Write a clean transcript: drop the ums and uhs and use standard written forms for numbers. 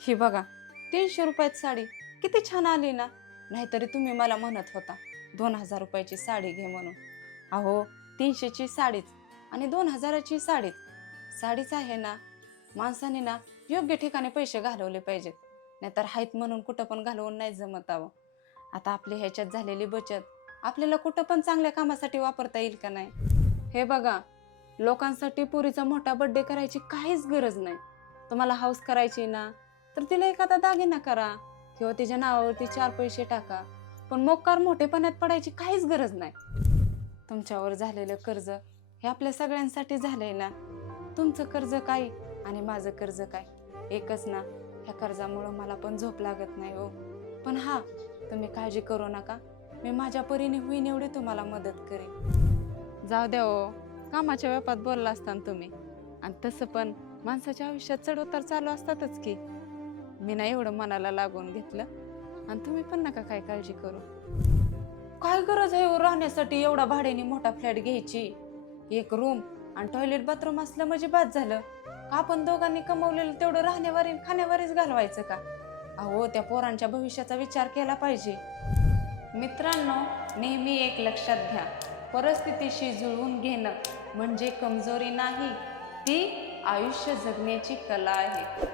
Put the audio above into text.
ही बघा, 300 रुपयात साडी किती छान आली ना. नाहीतरी तुम्ही मला म्हणत होता 2000 रुपयाची साडी घे म्हणून. अहो, 300ची साडीच आणि 2000ची साडीच. साडीच आहे ना. माणसाने ना योग्य ठिकाणी पैसे घालवले पाहिजेत, नाहीतर हायत म्हणून कुठं पण घालवून नाही जमत आहो. आता आपली ह्याच्यात झालेली बचत आपल्याला कुठं पण चांगल्या कामासाठी वापरता येईल का नाही. हे बघा, लोकांसाठी पुरीचा मोठा बर्थडे करायची काहीच गरज नाही. तुम्हाला हाऊस करायची ना, तर तिला एखादा दागिना करा किंवा तिच्या नावावरती 4 पैसे टाका. पण मोकार मोठेपणात पडायची काहीच गरज नाही. तुमच्यावर झालेलं कर्ज हे आपल्या सगळ्यांसाठी झालंय ना. तुमचं कर्ज काय आणि माझं कर्ज काय एकच ना. ह्या कर्जामुळं मला पण झोप लागत नाही हो. पण हा, तुम्ही काळजी करू नका. मी माझ्या परीने होईन एवढी तुम्हाला मदत करेन. जाऊ द्या हो, कामाच्या व्यापात बोलला असताना तुम्ही. आणि तसं पण माणसाच्या आयुष्यात चढउतार चालू असतातच की. मी नाही एवढं मनाला लागून घेतलं. आणि तुम्ही पण नका काय काळजी करू. काय गरज आहे हो राहण्यासाठी एवढा भाड्याने मोठा फ्लॅट घ्यायची. एक रूम आणि टॉयलेट बाथरूम असलं म्हणजे बाद झालं का. आपण दोघांनी कमवलेलं तेवढं राहण्यावर खाण्यावरच घालवायचं का. अहो, त्या पोरांच्या भविष्याचा विचार केला पाहिजे. मित्रांनो, नेहमी एक लक्षात घ्या, परिस्थितीशी जुळवून घेणं म्हणजे कमजोरी नाही, ती आयुष्य जगण्याची कला आहे.